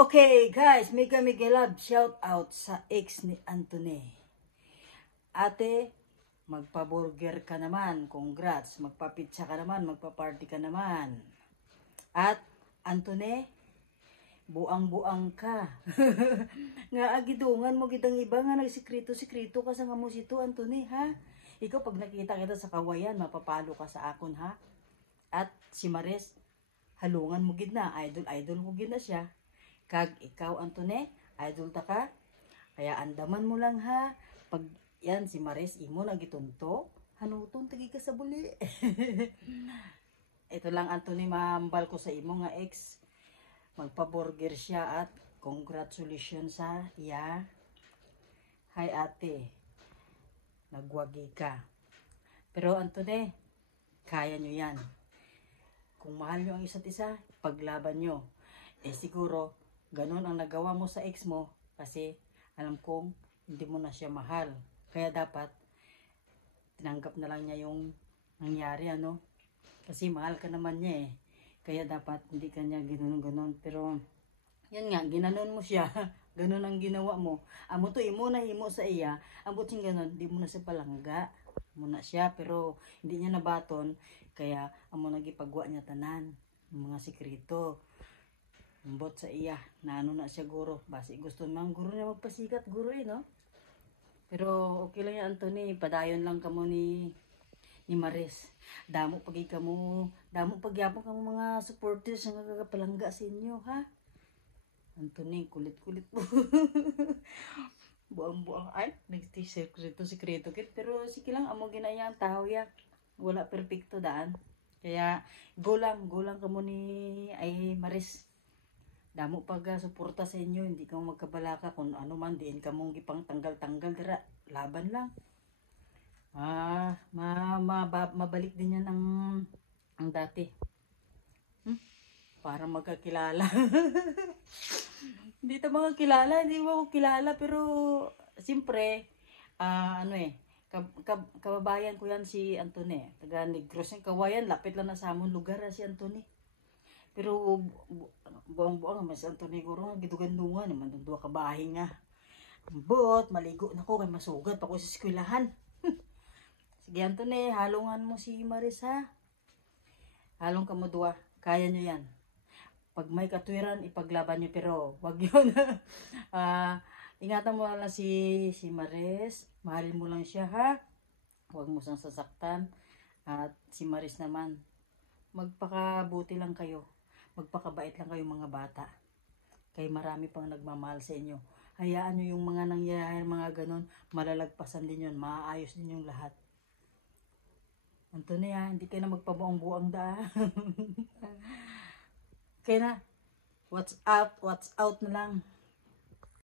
Okay guys, mega love shout out sa ex ni Anthony. Ate, magpa-burger ka naman, congrats. Magpa-pizza ka naman, magpa-party ka naman. At Anthony, buang-buang ka. Nga agidungan mo gitang iba nga nagsikreto-sikreto ka sa nga mo sito Anthony ha. Ikaw pag nakita kita sa kawayan, mapapalo ka sa akon ha. At si Maris, halungan mo gid na, idol mo gid na siya. Kag ikaw Anthony, idol ta ka. Kaya andaman mo lang ha. Pag yan si Maris imo nagitunto, hanuton tagi ka sa buli. Ito lang Anthony, mambal ko sa imo nga ex. Magpa-burger siya at congratulations sa iya. Hi ate, nagwagi ka. Pero Anthony, kaya nyo yan. Kung mahal nyo ang isa't isa, paglaban nyo. Siguro, ganun ang nagawa mo sa ex mo kasi alam kong hindi mo na siya mahal. Kaya dapat, tinanggap na lang niya yung nangyari, ano? Kasi mahal ka naman niya eh. Kaya dapat hindi ka niya ganoon. Pero, yan nga, ginanon mo siya. Ganun ang ginawa mo. Amo to, imo na himo sa iya. Ambot sing ganun, di mo na siya palangga. Muna siya, pero hindi niya nabaton. Kaya, amo nagipagwa niya tanan. Mga sikreto. Ambot sa iya. Na ano na siya guro. Basi gusto naman guro niya magpasikat guro eh, no? Pero, okay lang yan, Anthony. Padayon lang kamo ni Maris. Damo pagyapon kamo mga supporters nga kagapalangga sa inyo, ha? Anthony, kulit-kulit mo. Buang-buang ay, nagsisikreto kit. Pero sige lang, amo ginayang tao ya. Wala perfecto daan. Kaya, go lang kamo ni ay Maris. Damo pag suporta sa inyo, hindi ka magkabalaka kung ano man, diin ka mong gipang tanggal-tanggal, dira, laban lang. Mabalik din yan ang dati. Para magkakilala. Hindi ta mga kilala, hindi mo kilala, pero siyempre, kababayan ko yan si Anthony. Taga Negros yung kawayan, lapit lang na sa among lugar si Anthony. Pero buang-buang naman si Anthony guro nga gidugandungan naman doon ka bahay nga. But maligo na ko kay masugad pa ko sa eskwelahan. Sige Anthony, halungan mo si Maris ha. Halong ka mo duwa, kaya nyo yan. Pag may katwiran, ipaglaban nyo, pero wag yun. Ingatan mo lang si Maris, mahalin mo lang siya ha. Huwag mo siyang sasaktan. At si Maris naman, magpakabuti lang kayo. Magpakabait lang kayo mga bata. Kaya marami pang nagmamahal sa inyo. Hayaan nyo yung mga nangyayari, mga ganon, malalagpasan din yun, maayos din yung lahat. Anthony ha, hindi kayo na magpabuang-buang da. Kaya na, what's out na lang.